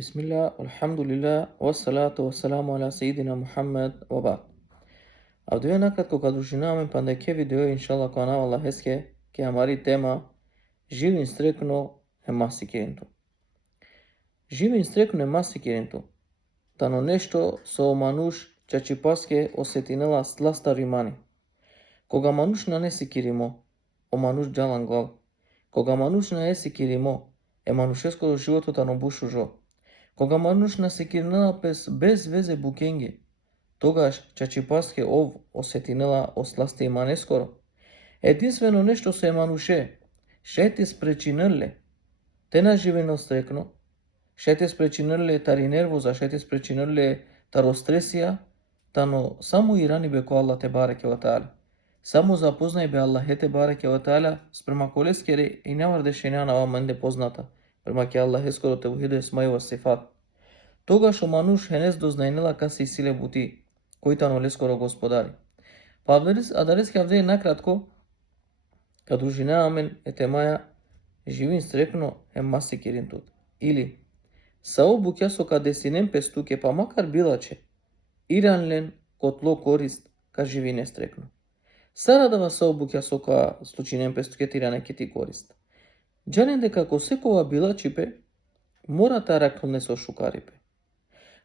Bismillah, alhamdulillah, wassalatu wassalamu ala Sayyidina Muhammad wa ba'd. Avdue nakratko kadružiname pandeke video inshallah kona Allah heske ke hamari tema živin strekno e masi kirintu. Živin strekno e masi kirintu. Tano nešto со мануш чачипаске осетинела сласта римани. Кога мануш нанеси киримо, о мануш джалан глав. Кога мануш нанеси киримо, е манушеско до животот ано бушужо. Кога мануш на се кирнела без везе букенге, тогаш чачипаске ов осетинела осласте имане скоро. Единствено нешто се мануше, ше те спречинеле, те на живено стрекно, ше те спречинеле тари нервоза, ше те спречинеле таро стресија, тано само ирани бе ко Аллах те бареке ва таала. Само запознај бе Аллах те бареке ва таала спрема колескере и навар дешенја на менде позната. Према ке Аллах ескоро те ухиде смајува сифат. Тогаш о мануш хенес дознајнела каси силе бути, кој тано лескоро господари. Па адарес ке авде накратко, кадружинеамен е темаја живин стрекно е маси киринтут. Или, сао букја со кадесинен пестуке, па макар билаче, иранлен котло корист ка живине стрекно. Сарадава сао букја со ка случинен пестуке тиране ке ти корист. Джанен дека ко секова билачипе, мора та раклне со шукарипе.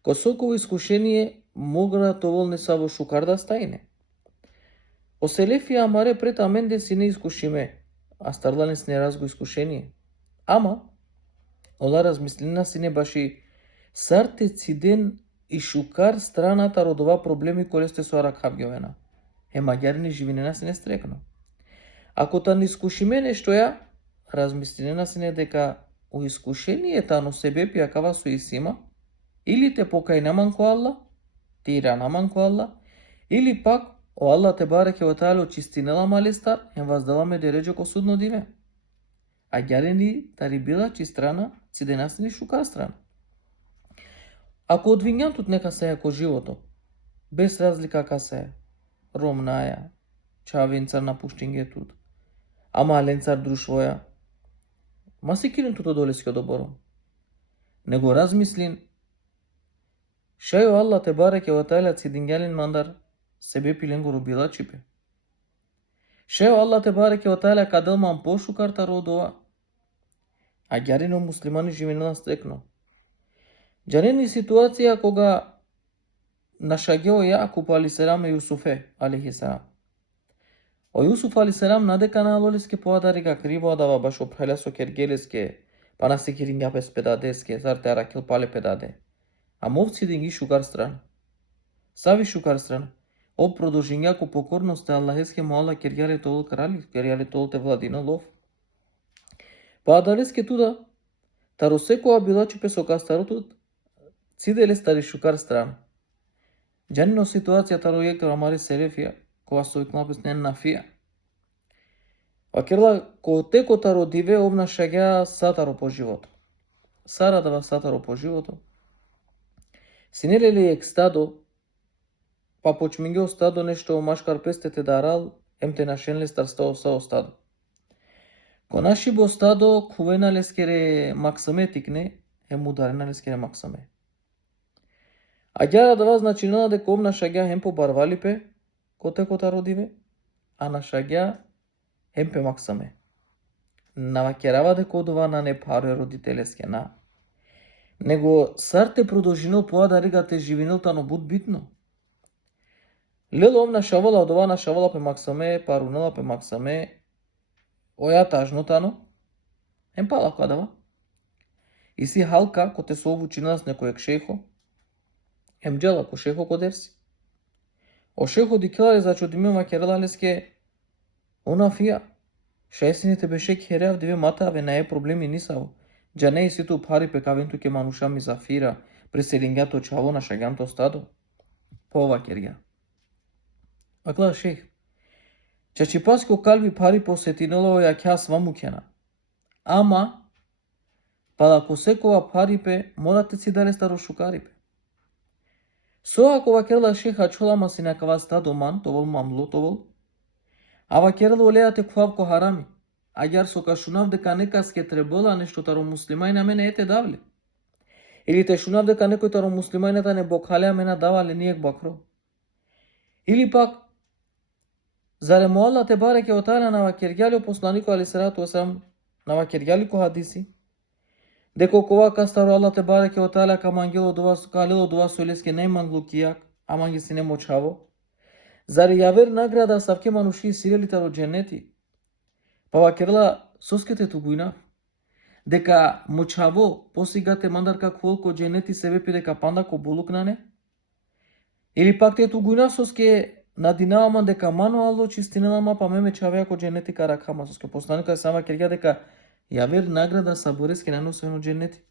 Ко соково искушение могра товолне са во шукар да стајне. Оселефија амаре пред аменде си не искушиме, а старланес не разго искушение. Ама, ола размислина си не баши сарте циден и шукар страната родова проблеми кои сте со аракавгјовена. Е маѓарини живинена си не стрекно. Ако та не искушиме нешто ја, размислена си не дека у искушение тано себе пија кава со исима, или те покај наман ко Аллах, ти ира наман ко Аллах, или пак о Аллах те бареке ва таала чистинела малестар, ем ваздаламе дереџо ко судно диве. А ѓалени тари била чистрана, циденасини шукар страна. Ако од вињантот нека сеја ко живото, без разлика ка сеја, ромнаја, чавенцар на пуштингетут, амаленцар друшвоја, ма си киринтото долески одобором. Него размислин, шајо Аллах те бареке ва таала цидингјалин мандар, себе пилен го рубила чипе. Шајо Аллах те бареке ва таала каделман пошукарта родова, а ѓарино муслимани живинела стрекно. Ѓарени ситуација кога нашагео Јакуб алейхиссалам и Јусуфе алейхиссалам. О Јусуф алейхиссалам надека на алолеске поадарига криво дава баш опхаля со кергелеске, па на се киринја без педадеске, зарте аракил пале педаде. А мовци динги шукар страна. Сави шукар страна. О продолжиња ко покорност Аллахеске моала кергјале тол крали, кергјале тол те владина лов. Па адалеске туда, таросекоа била чупе со кастаротот, циделе стари шукар страна. Џанино ситуација таројек рамари селефија, кога стои клапес не нафија. Вакерла ко теко таро диве обнашаѓа сатаро по живото. Сара дава сатаро по живото. Синелеле ек стадо, па почмингео стадо нешто машкар пестете дарал, емте нашенле старстао сао стадо. Ко наши бо стадо, кувена лескере максаме тикне, мударена лескере максаме. А ѓара дава значинала дека обнашаѓа хем по барвалипе, ко теко таро диве, а нашаѓа хем пе максаме. Навакерава дека одова на не паре родителеске на. Него сарте продолжинал поадарига те живинелтано буд битно. Лело нашавала одова нашавала пе максаме, парунела пе максаме, оја тажнотано, ем пала кадава. И си халка ко те со овучинала с некојек шејхо, ем джела ко шејхо ко дерси. О шејхо дикеларе зачудиме вакерала леске, она фија, шајсините беше кереав диве матаве на е проблеми нисаво. Џанеи ситу пари пе кавенту ке мануша ми зафира, преселингјато чаво на шаганто стадо. По ова кергја. Акла шејх, чачипаско калби пари посетинело ја кјас вамукена. Ама, пала секова пари пе, морате си дале старо шукари пе. Со ако вакерла шејха чолама си накава стадо ман, товол мамло товол, а вакерла олеате куавко харами. Аѓар со кашунав дека некас ке требола нешто таро муслимај на мене ете давле. Или те шунав дека некој таро муслимајната не бокалеа мена давале нијек бакро. Или пак, заре му Аллах те бареке во тајна на вакергјали посланико али сирату осам на вакергјали ко хадиси, дека кова кастаро Аллах те бареке во тајна ка мангело дова калело дова сојлеске не манглукијак, а манги си не мочаво. Заре јавер награда савке мануши сирели таро дженети. Па вакерла соскете тугуина дека мочаво посигате мандарка колко дженети себе пи дека пандако булукнане. Или пак те тугуина соске надинавама дека мано Алло чистинелама па меме чавеако дженети каракама соске посланика сама кергја дека јавер награда сабореске наносено дженети.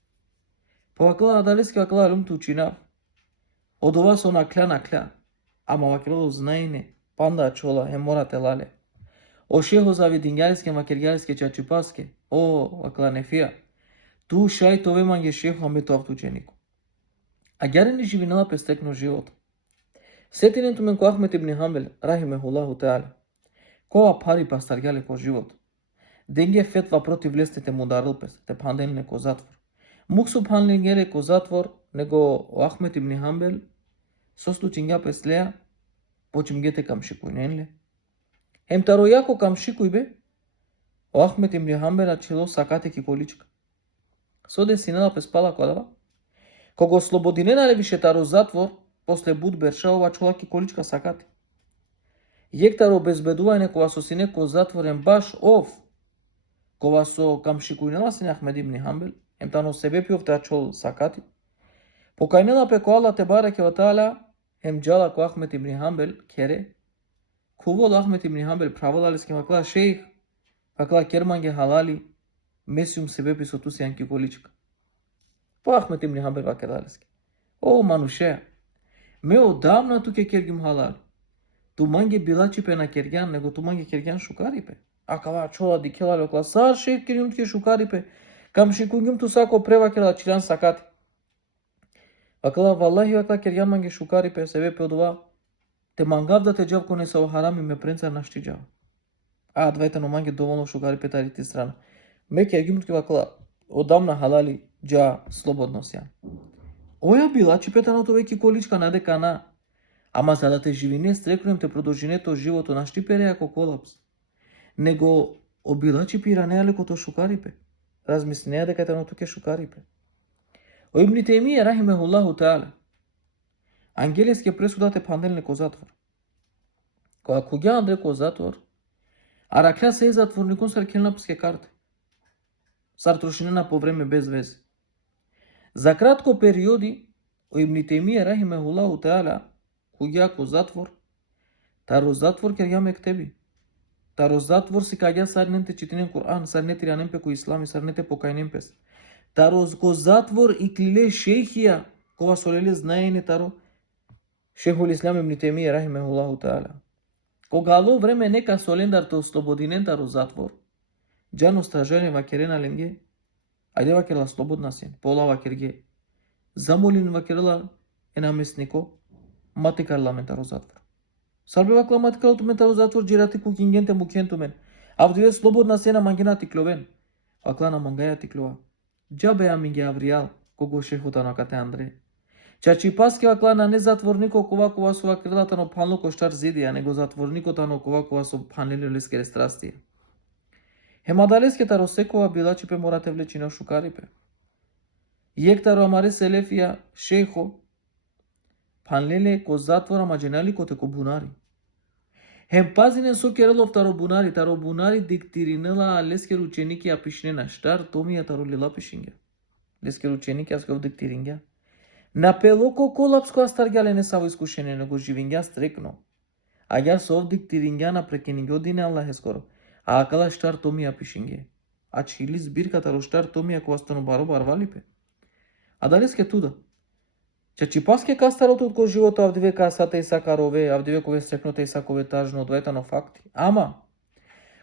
Па вакла адалеске вакла алум тучина. Од ова со накля, ама вакело знаене, панда чола, морате лале. O šeho zavidinjalske makirjalske čačipaske, o vaklanefija, tu šajto vemange šeho амето автученику. А гярени живинала пестекно живот. Сетинен тумен ко Ахмет ибн Хамбел, рахимехуллаху таала, кова пари пастаргјале ко живот. Денге фетва против лестите му дарылпес, те панделне ко затвор. Муксу панделне ко затвор, него Ахмет ибн Хамбел, состу чинга песлея, почим гете кам шикујненле. Hem taro jako kam shikuj be, o Ahmet ibn Hanbel начало сакате ки количка. Соде синела песпала кодава, кога слободинена више таро затвор, после буд бершаова чула ки количка сакате. Јек таро безбедување кога со сине ко затворен баш ов, кога со кам шикујнела сине Ахмет ибн Hanbel, hem тано себе пиов та чол сакати. Покајнела пе ко Аллах те бареке ва таала, hem джала ко Ахмет ибн Hanbel кере, Кувол Ахмет ибн Хамбел праволалиске вакла шейх, вакла керманге халали, месиум себе пи со туси анки количка. По Ахмет ибн Хамбел вакералиске. О, мануше, ме одамна туке кергим халали. Ту манге билачи пе на кергјан, него ту манге кергјан шукари пе. А кава чола дикелали вакла, сар шейх кергим туке шукари пе, кам шикунгим ту сако превакерала чилан сакати. Вакла, валлахи вакла кергјан манге шукари пе, себе пе одова, те мангав да те джавко не са охарами ме пренца нашти джава. А двајте но манге доволно шугари петарите страна. Меке агимутки вакла одамна халали джа слободно сјан. Оја била чипетаното веки количка на декана. Ама за да те живине стрекнем те продолжинето живото нашти пере ако колапс. Него обила чипира неа лекото шукарипе. Размислинеа дека таното ке шукарипе. О Ибн Тејмија рахимехуллаху таала. Ангелеске пресудате панделне ко затвор. Кога куѓа Андре ко затвор, а ракля се затворникон сар келнапске карте. Сар трошинена по време без везе. За кратко периоди, о Ибн Тејмија рахимехуллаху таала, куѓа ко затвор, таро затвор кергјаме ктеби. Таро затвор си каѓа сарненте читинен Кур'ан, сарнете рянемпе ко ислами, сарнете покајнемпес. Таро ко затвор и клиле шейхија, кога солеле знаене таро, Шехул Ислам ибн Тејмија рахимехуллаху таала. Кога ало време нека солендар то слободинен таро затвор, джано стражање вакерена ленге, ајде вакерла слободна сен, пола вакерге, замолин вакерла е наместнико, мати карламен таро затвор. Сарбе вакла мати карлатумен таро затвор, джирати кукингенте мукентумен, авдиве слободна сена мангена тикловен, вакла на мангаја тиклова. Джабе аминге авријал, кого шехута на кате Андре. Чачи паске вакла на не затворнико кова со вакрилата но панло коштар зидија, него затворникота но кова со панеле леске рестрастија. Хемадалеске таро секова била чипе морате влечина шукарипе. Јек таро амаре селефија шейхо, панлеле ко затвора маđенали коте ко бунари. Хем пазинен со керелов таро бунари диктиринела леске рученики ја пишнена штар, томија таро лила пишинге. Леске рученики ја сков диктиринге. На пелоко колапско астаргјале не са во искушење, него живингја стрекно. А ја со овдик тирингја на прекенинге одине Аллах е скоро. А акала штар томија пишинге. А чили збирката ро штар томија кога стану баро барвалипе. А дали ске туда? Чачи паске кастарото од ко живото авдиве касата и сакарове, авдиве кове стрекноте и сакове тажно одвајтано факти. Ама,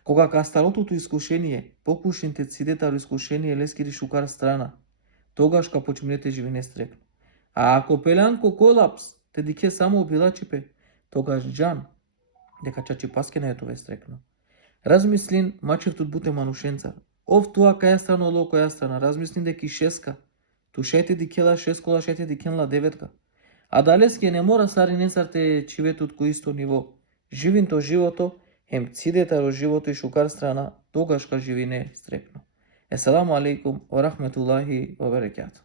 кога кастаротото искушение, покушните цидетаро искушение лескири шукар страна, тогаш ка почминете живине стрекно. А ако пеланко колапс, те дике само обилачипе, тогаш джан, дека чачи паске на етове стрекно. Размислин, мачев тут буте манушенца. Ов туа каја страна, оло каја страна, размислин деки шеска, ту шети дикела 6 кола шети дикенла 9. А далеске не мора сари не сарте чиветут кој исто ниво. Живин то живото, хем цидета ро живото и шукар страна, тогаш ка живине стрекно. Есаламу алейкум ва рахметуллахи ва берекату.